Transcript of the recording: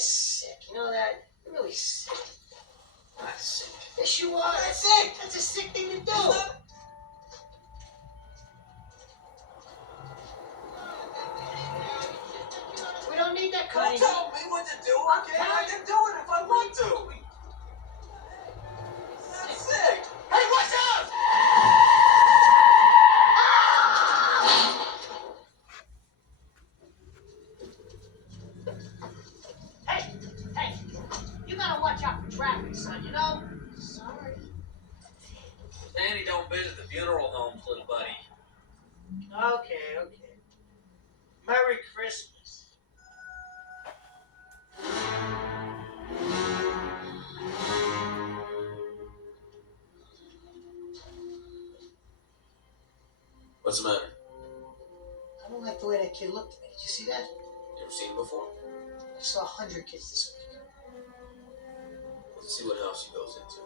is sick. You know that? You're really sick. I'm not sick. Yes, you are. I'm not sick. That's a sick thing to do. It's not... We don't need that Don't kind. tell me what to do, okay? I can do it if I want to. I'm not sick. Hey, watch out! Hey, you gotta watch out for traffic, son, you know? Sorry. Danny don't visit the funeral homes, little buddy. Okay. Merry Christmas. What's the matter? I don't like the way that kid looked at me. Did you see that? You ever seen him before? I saw 100 kids this week. Let's see what house he goes into.